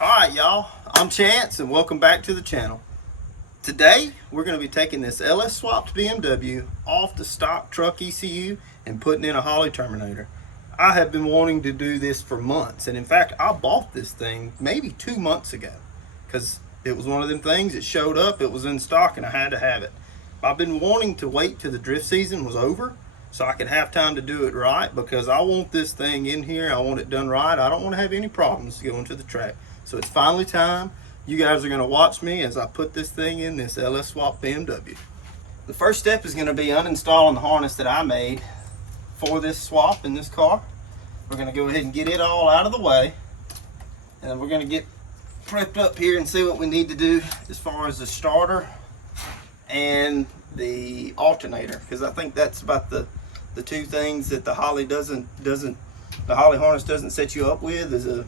Alright y'all, I'm Chance and welcome back to the channel. Today we're going to be taking this LS swapped BMW off the stock truck ECU and putting in a Holley Terminator. I have been wanting to do this for months, and in fact I bought this thing maybe 2 months ago because it was one of them things. It showed up, it was in stock, and I had to have it. I've been wanting to wait till the drift season was over so I could have time to do it right, because I want this thing in here. I want it done right. I don't want to have any problems going to the track. So it's finally time. You guys are going to watch me as I put this thing in this LS swap BMW. The first step is going to be uninstalling the harness that I made for this swap in this car. We're going to go ahead and get it all out of the way, and then we're going to get prepped up here and see what we need to do as far as the starter and the alternator, because I think that's about the two things that the Holley the Holley harness doesn't set you up with is the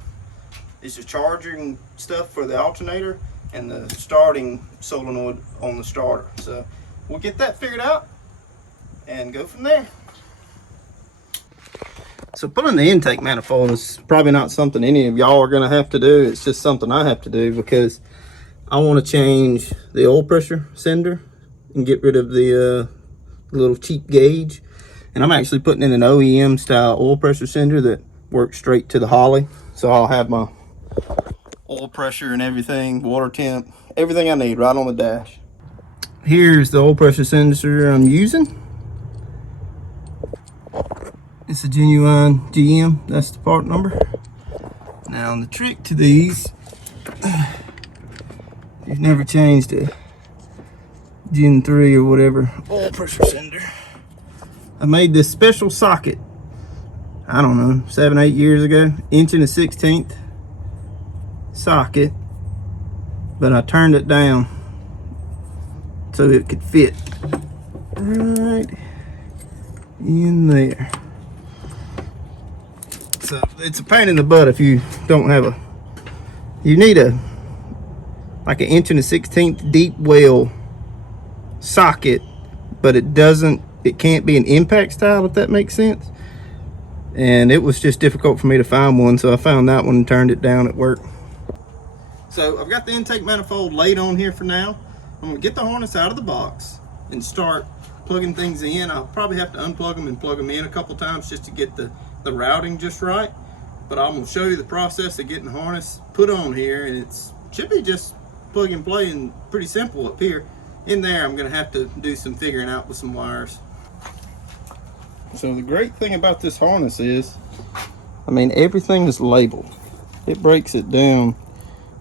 charging stuff for the alternator and the starting solenoid on the starter. So we'll get that figured out and go from there. So pulling the intake manifold is probably not something any of y'all are going to have to do. It's just something I have to do because I want to change the oil pressure sender and get rid of the little cheap gauge. And I'm actually putting in an OEM style oil pressure sender that works straight to the Holley. So I'll have my oil pressure and everything, water temp, everything I need right on the dash. Here's the oil pressure sensor I'm using. It's a genuine GM, that's the part number. Now the trick to these, you've never changed a Gen 3 or whatever oil pressure sender. I made this special socket, I don't know, 7-8 years ago, 1 1/16 socket, but I turned it down so it could fit right in there. So it's a pain in the butt if you don't have you need like an 1 1/16 deep well socket, but it can't be an impact style, if that makes sense. And it was just difficult for me to find one, so I found that one and turned it down at work. So I've got the intake manifold laid on here for now. I'm gonna get the harness out of the box and start plugging things in. I'll probably have to unplug them and plug them in a couple times just to get the routing just right. But I'm gonna show you the process of getting the harness put on here, and it should be just plug and play and pretty simple up here. In there I'm gonna have to do some figuring out with some wires. So the great thing about this harness is, I mean, everything is labeled. It breaks it down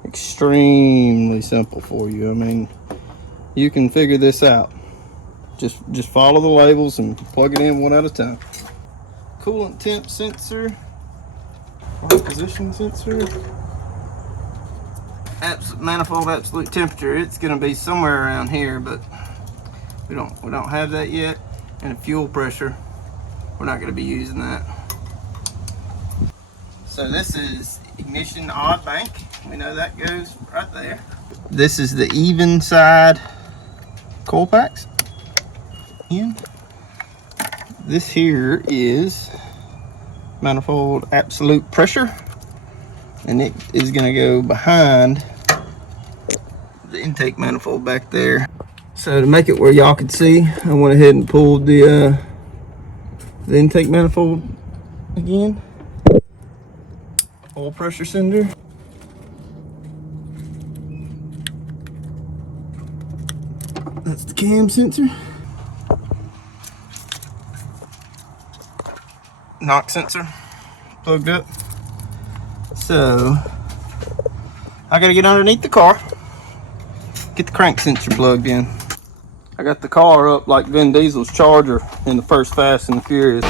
extremely simple for you. I mean, you can figure this out. Just follow the labels and plug it in one at a time. Coolant temp sensor, position sensor, manifold absolute temperature. It's going to be somewhere around here, but we don't have that yet. And fuel pressure, we're not going to be using that. So this is ignition odd bank. We know that goes right there. This is the even side coil packs. This here is manifold absolute pressure, and it is going to go behind the intake manifold back there. So to make it where y'all can see, I went ahead and pulled the intake manifold again. Oil pressure sender. That's the cam sensor. Knock sensor plugged up. So I gotta get underneath the car, get the crank sensor plugged in. I got the car up like Vin Diesel's Charger in the first Fast and the Furious.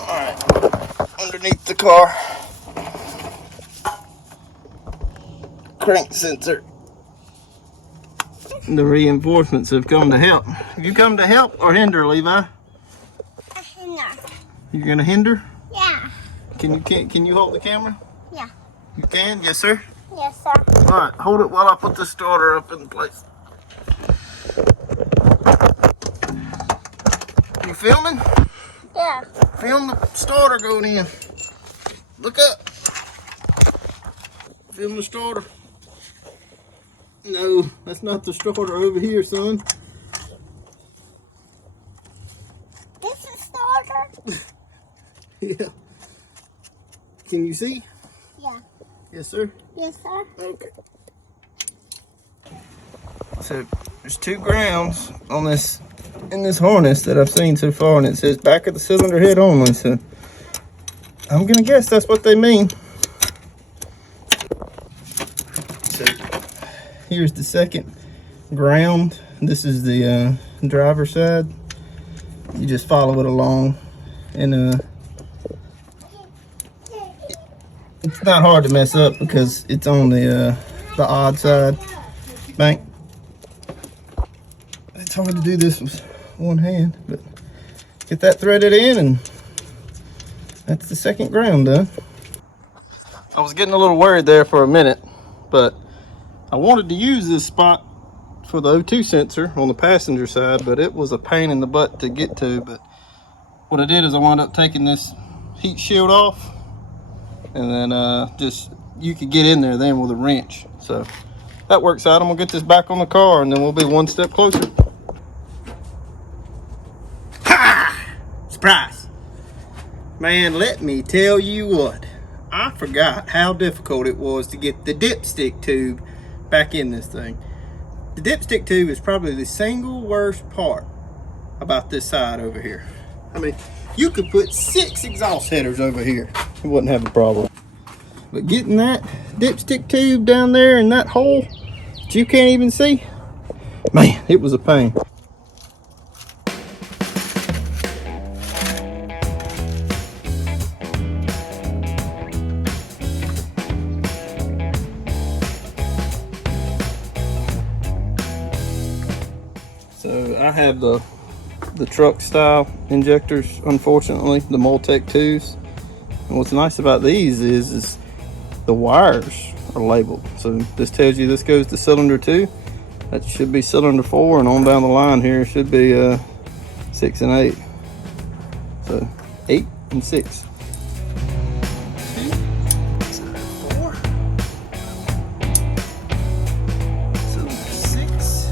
Alright, underneath the car, crank sensor. The reinforcements have come to help. Have you come to help or hinder, Levi? Hinder. You're gonna hinder? Yeah. Can you hold the camera? Yeah. You can? Yes, sir? Yes, sir. Alright, hold it while I put the starter up in place. You filming? Yeah. Film the starter going in. Look up. Film the starter. No, that's not the starter over here, son. This is starter. Yeah. Can you see? Yeah. Yes, sir. Yes, sir. Okay. So there's 2 grounds on this in this harness that I've seen so far, and it says back of the cylinder head only. So I'm gonna guess that's what they mean. So here's the second ground. This is the driver's side. You just follow it along, and it's not hard to mess up because it's on the odd side bank. It's hard to do this with one hand, but get that threaded in, and that's the second ground done. I was getting a little worried there for a minute, but I wanted to use this spot for the O2 sensor on the passenger side, but it was a pain in the butt to get to. But what I did is I wound up taking this heat shield off, and then just you could get in there then with a wrench. So that works out. I'm gonna get this back on the car, and then we'll be one step closer. Ha! Surprise! Man, let me tell you what. I forgot how difficult it was to get the dipstick tube back in this thing. The dipstick tube is probably the single worst part about this side over here. I mean, you could put 6 exhaust headers over here. It wouldn't have a problem. But getting that dipstick tube down there in that hole that you can't even see, man, it was a pain. So I have the truck style injectors, unfortunately, the Multec 2s. And what's nice about these is the wires are labeled. So this tells you this goes to cylinder 2. That should be cylinder 4, and on down the line here should be 6 and 8. So 8 and 6. 2, cylinder 4, cylinder 6,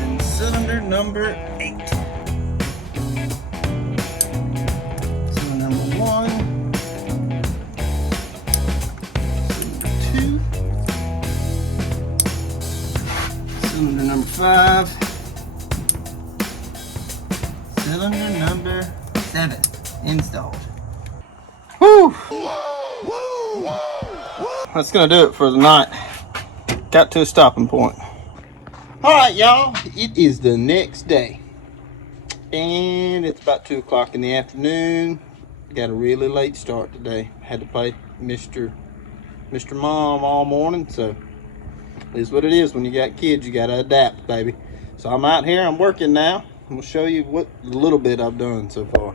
and cylinder number 8. Cylinder number 1, cylinder 2, cylinder number 5, cylinder number 7 installed. Whew. That's gonna do it for the night. Got to a stopping point. All right, y'all, it is the next day, and it's about 2 o'clock in the afternoon. Got a really late start today. Had to play Mr. Mom all morning, so it is what it is. When you got kids, you gotta adapt, baby. So I'm out here, I'm working now. I'm gonna show you what little bit I've done so far.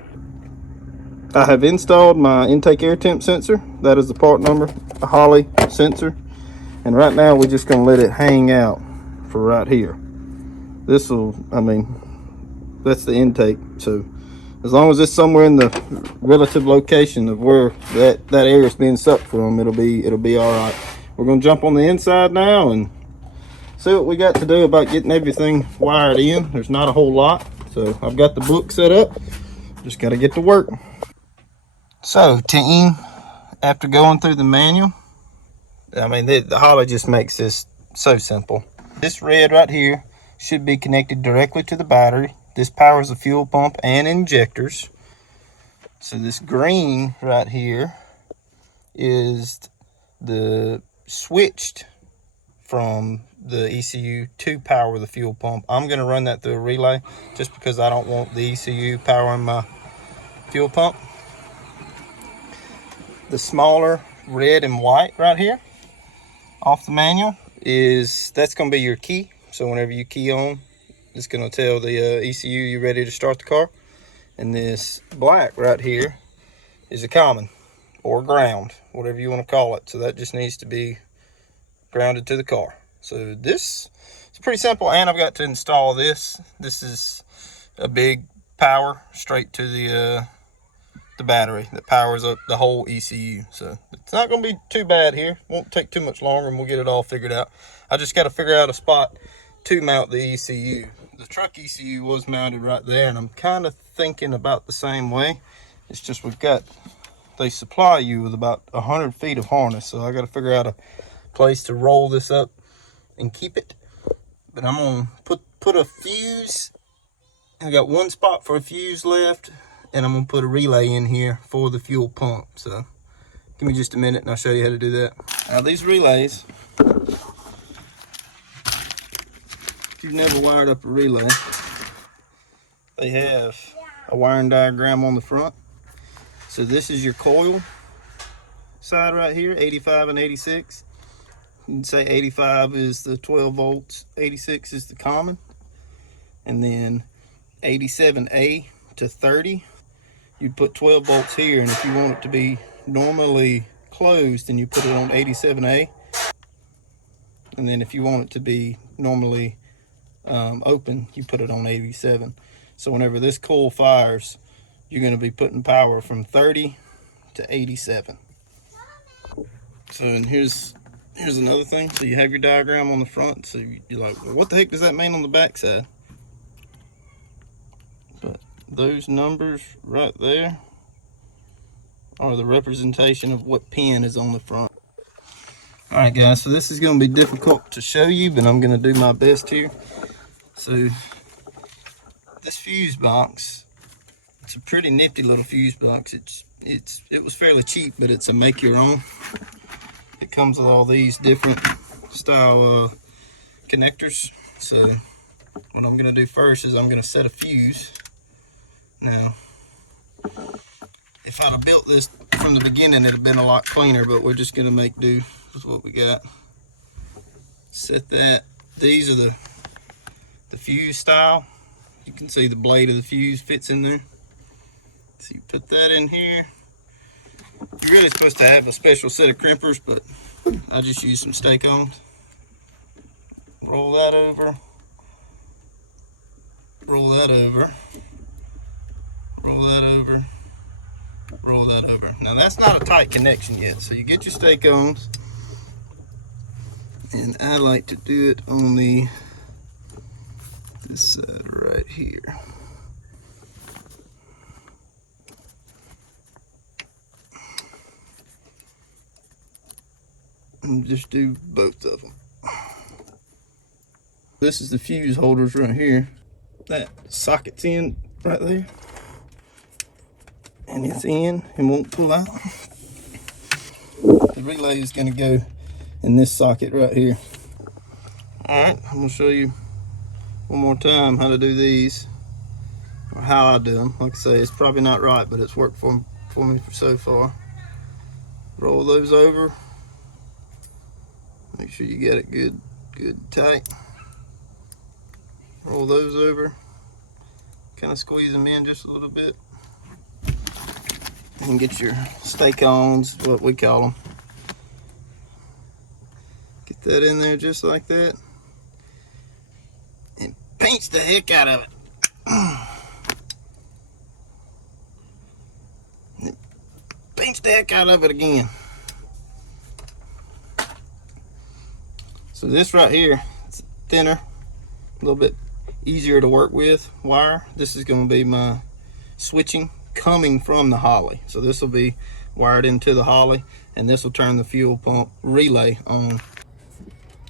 I have installed my intake air temp sensor. That is the part number, a Holley sensor. And right now we're just gonna let it hang out for right here. This will, I mean, that's the intake. So as long as it's somewhere in the relative location of where that air is being sucked from, it'll be all right. We're gonna jump on the inside now and see what we got to do about getting everything wired in. There's not a whole lot, so I've got the book set up. Just got to get to work. So team, after going through the manual, I mean the Holley just makes this so simple. This red right here should be connected directly to the battery. This powers the fuel pump and injectors. So this green right here is the switched from the ECU to power the fuel pump. I'm going to run that through a relay just because I don't want the ECU powering my fuel pump. The smaller red and white right here off the manual that's going to be your key. So whenever you key on, it's going to tell the ECU you're ready to start the car. And this black right here is a common or ground, whatever you want to call it. So that just needs to be grounded to the car. So this is pretty simple, and I've got to install this. This is a big power straight to the the battery that powers up the whole ECU. So it's not going to be too bad here. Won't take too much longer and we'll get it all figured out. I just got to figure out a spot to mount the ECU. The truck ECU was mounted right there, and I'm kind of thinking about the same way. It's just they supply you with about 100 feet of harness, so I got to figure out a place to roll this up and keep it. But I'm gonna put a fuse. I got one spot for a fuse left, and I'm gonna put a relay in here for the fuel pump. So give me just a minute and I'll show you how to do that. Now these relays, if you've never wired up a relay, they have a wiring diagram on the front. So this is your coil side right here, 85 and 86. You can say 85 is the 12 volts, 86 is the common, and then 87A to 30, you'd put 12 volts here, and if you want it to be normally closed, then you put it on 87A, and then if you want it to be normally open, you put it on 87. So whenever this coil fires, you're going to be putting power from 30 to 87. So, and here's another thing. So you have your diagram on the front. So you're like, well, what the heck does that mean on the back side? But those numbers right there are the representation of what pin is on the front. All right, guys. So this is going to be difficult to show you, but I'm going to do my best here. So this fuse box, it's a pretty nifty little fuse box. It was fairly cheap, but it's a make your own. It comes with all these different style connectors. So what I'm gonna do first is I'm gonna set a fuse. Now, if I'd have built this from the beginning, it'd have been a lot cleaner, but we're just gonna make do with what we got. Set that. These are the fuse style. You can see the blade of the fuse fits in there. So you put that in here. You're really supposed to have a special set of crimpers, but I just use some stake-ons. Roll that over. Roll that over. Roll that over. Roll that over. Now that's not a tight connection yet, so you get your stake-ons. And I like to do it on this side right here. And just do both of them. This is the fuse holders right here. That socket's in right there. And it's in and won't pull out. The relay is going to go in this socket right here. Alright, I'm going to show you one more time how to do these, or how I do them. Like I say, it's probably not right, but it's worked for me so far. Roll those over. Make sure you get it good tight. Roll those over. Kind of squeeze them in just a little bit. And get your stake-ons, what we call them. Get that in there just like that. And pinch the heck out of it. Pinch the heck out of it again. So this right here, it's thinner, a little bit easier to work with wire. This is going to be my switching coming from the Holly. So this will be wired into the Holly, and this will turn the fuel pump relay on.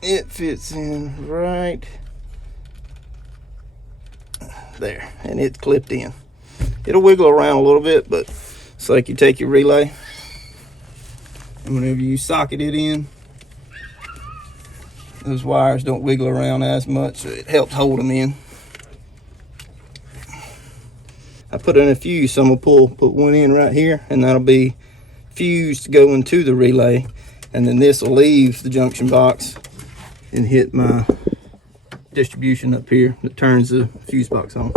It fits in right there, and it's clipped in. It'll wiggle around a little bit, but it's like you take your relay, and whenever you socket it in, those wires don't wiggle around as much, so it helps hold them in. I put in a fuse, so I'm gonna put one in right here, and that'll be fused going to the relay, and then this will leave the junction box and hit my distribution up here that turns the fuse box on.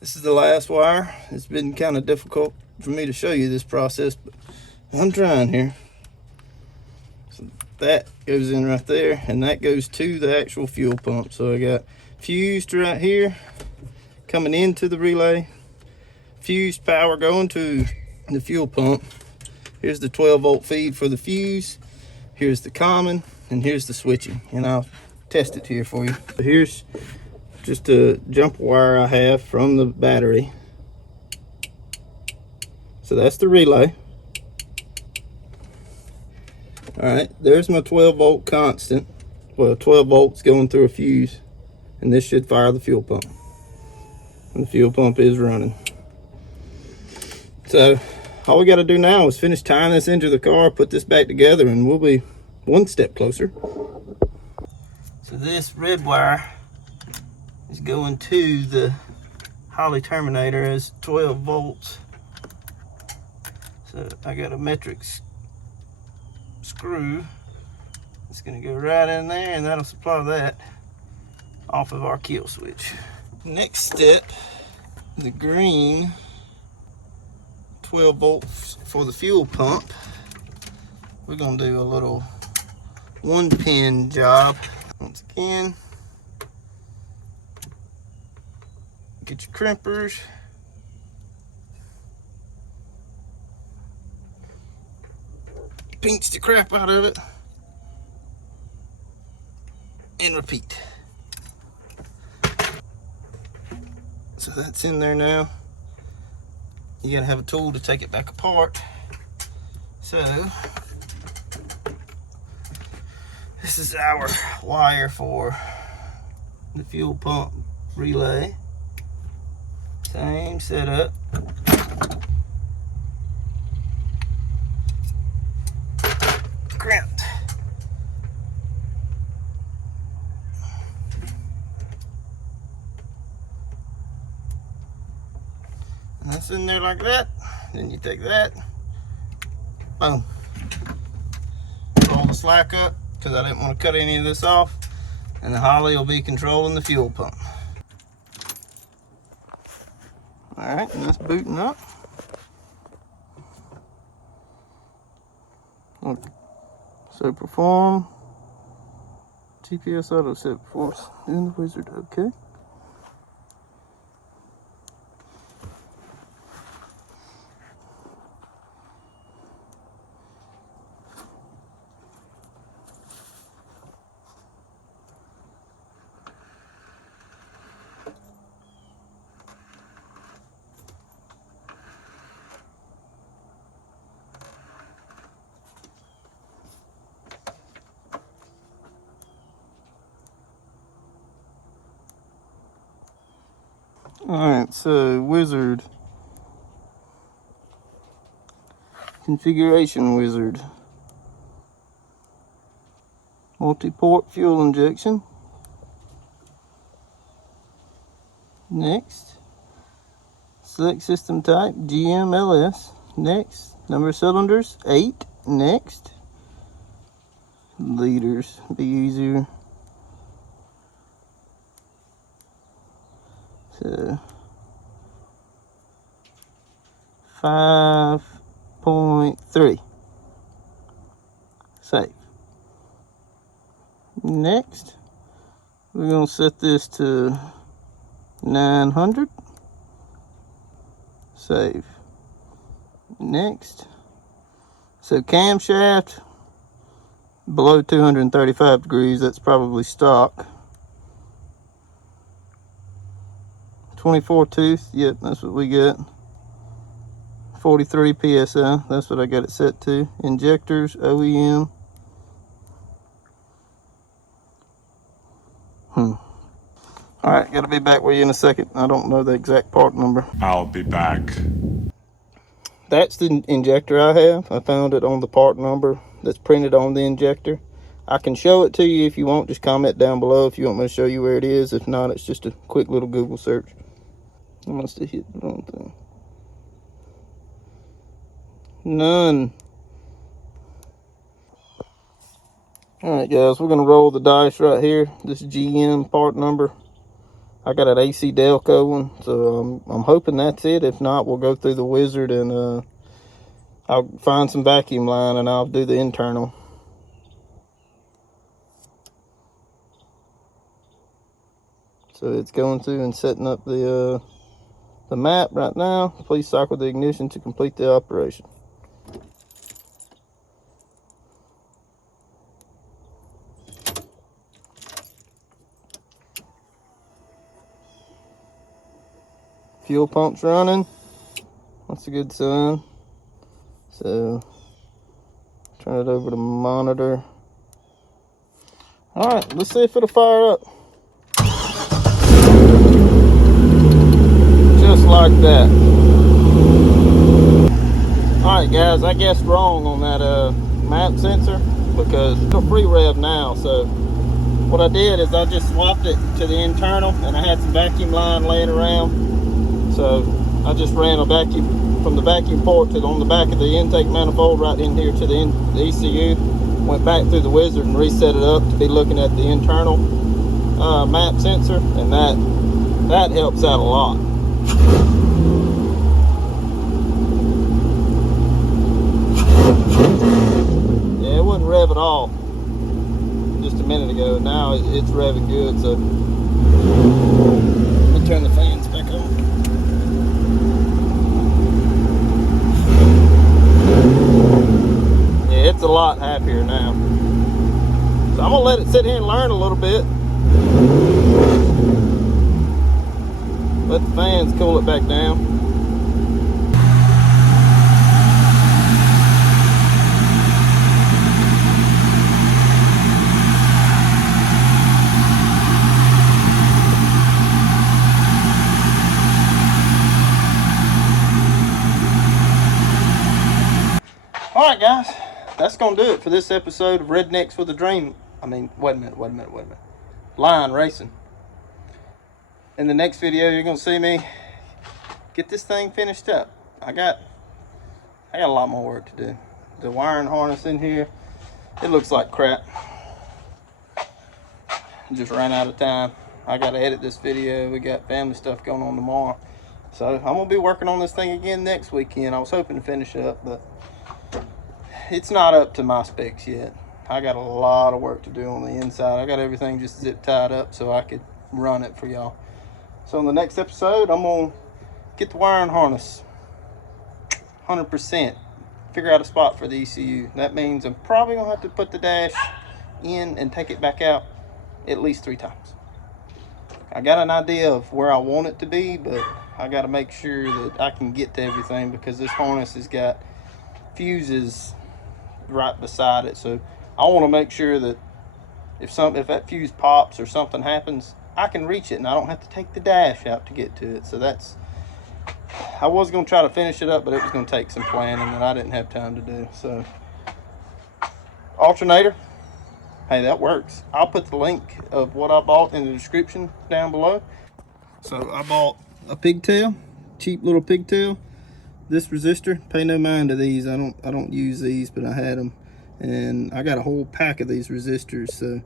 This is the last wire. It's been kind of difficult for me to show you this process, but I'm trying here. So that goes in right there, and that goes to the actual fuel pump. So I got fused right here coming into the relay, fused power going to the fuel pump. Here's the 12-volt feed for the fuse. Here's the common, and here's the switching. And I'll test it here for you. So here's just a jumper wire I have from the battery. So that's the relay. All right, there's my 12-volt constant. Well, 12 volts going through a fuse, and this should fire the fuel pump. And the fuel pump is running. So all we got to do now is finish tying this into the car, put this back together, and we'll be one step closer. So this red wire is going to the Holley Terminator as 12 volts. So I got a metric screw. It's going to go right in there, and that'll supply that off of our kill switch. Next step, the green 12 volts for the fuel pump. We're going to do a little 1-pin job. Once again, get your crimpers. Pinch the crap out of it. And repeat. So that's in there now. You gotta have a tool to take it back apart. So this is our wire for the fuel pump relay. Same setup. Crimped. And that's in there like that. Then you take that, boom. Roll the slack up because I didn't want to cut any of this off. And the Holley will be controlling the fuel pump. All right, and that's booting up. Okay. So perform GPS auto set force in the wizard. Okay. Alright, so wizard. Configuration wizard. Multi-port fuel injection. Next. Select system type, GMLS. Next. Number of cylinders, 8. Next. Liters, be easier. So 5.3. Save. Next, we're going to set this to 900. Save. Next. So camshaft below 235 degrees, that's probably stock. 24 tooth, yep, that's what we got. 43 psi, that's what I got it set to. Injectors, OEM. Alright, gotta be back with you in a second. I don't know the exact part number. I'll be back. That's the injector I have. I found it on the part number that's printed on the injector. I can show it to you if you want. Just comment down below if you want me to show you where it is. If not, it's just a quick little Google search. I must have hit the wrong thing. None. Alright guys, we're going to roll the dice right here. This GM part number. I got an AC Delco one, so I'm hoping that's it. If not, we'll go through the wizard and I'll find some vacuum line and I'll do the internal. So it's going through and setting up the the map right now. Please cycle the ignition to complete the operation. Fuel pump's running. That's a good sign. So turn it over to monitor. All right, let's see if it'll fire up. Just like that. All right, guys, I guessed wrong on that map sensor because it's a free rev now. So what I did is I just swapped it to the internal, and I had some vacuum line laying around. So I just ran a vacuum from the vacuum port to on the back of the intake manifold right in here to the ECU. Went back through the wizard and reset it up to be looking at the internal map sensor, and that helps out a lot. Yeah, it wouldn't rev at all just a minute ago. Now it's revving good. So let me turn the fans back on. Yeah, it's a lot happier now. So I'm gonna let it sit here and learn a little bit. Let the fans cool it back down. All right, guys, that's gonna do it for this episode of Rednecks with a Dream. I mean, wait a minute. Line racing. In the next video, you're gonna see me get this thing finished up. I got a lot more work to do. The wiring harness in here, it looks like crap. Just ran out of time. I gotta edit this video. We got family stuff going on tomorrow. So I'm gonna be working on this thing again next weekend. I was hoping to finish up, but it's not up to my specs yet. I got a lot of work to do on the inside. I got everything just zip tied up so I could run it for y'all. So in the next episode, I'm gonna get the wiring harness 100%. Figure out a spot for the ECU. That means I'm probably gonna have to put the dash in and take it back out at least 3 times. I got an idea of where I want it to be, but I got to make sure that I can get to everything because this harness has got fuses right beside it. So I want to make sure that if that fuse pops or something happens, I can reach it and I don't have to take the dash out to get to it. So I was going to try to finish it up, but it was going to take some planning that I didn't have time to do. So alternator, hey, that works. I'll put the link of what I bought in the description down below. So I bought a pigtail, cheap little pigtail. This resistor, pay no mind to these. I don't use these, but I had them, and I got a whole pack of these resistors. So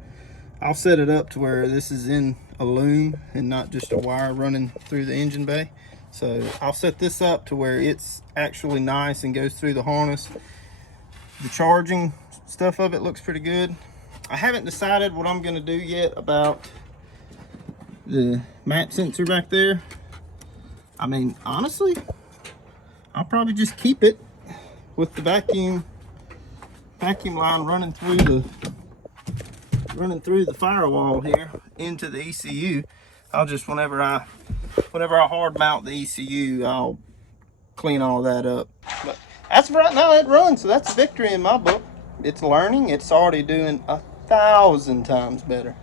I'll set it up to where this is in a loom and not just a wire running through the engine bay. So I'll set this up to where it's actually nice and goes through the harness. The charging stuff of it looks pretty good. I haven't decided what I'm going to do yet about the map sensor back there. I mean, honestly, I'll probably just keep it with the vacuum line running through the firewall here into the ECU. I'll just whenever I hard mount the ECU, I'll clean all that up. But as of right now, it runs, so that's a victory in my book. It's learning. It's already doing 1,000 times better.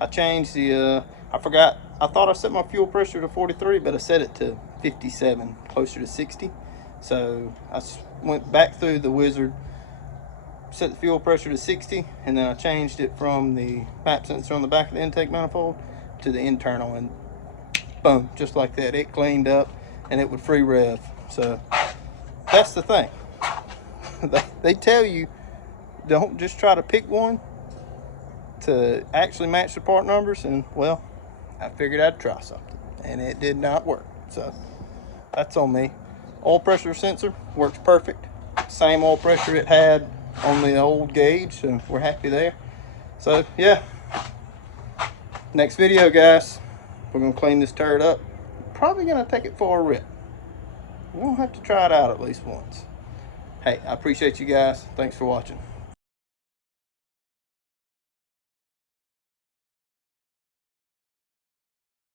I changed the I forgot, I thought I set my fuel pressure to 43, but I set it to 57, closer to 60. So I went back through the wizard, set the fuel pressure to 60, and then I changed it from the map sensor on the back of the intake manifold to the internal, and boom, just like that, it cleaned up and it would free rev. So that's the thing. They tell you, don't just try to pick one to actually match the part numbers, and well, I figured I'd try something and it did not work. So that's on me. Oil pressure sensor works perfect. Same oil pressure it had on the old gauge, so we're happy there. So yeah, next video, guys, we're gonna clean this turd up, probably going to take it for a rip. We'll have to try it out at least once. Hey, I appreciate you guys. Thanks for watching.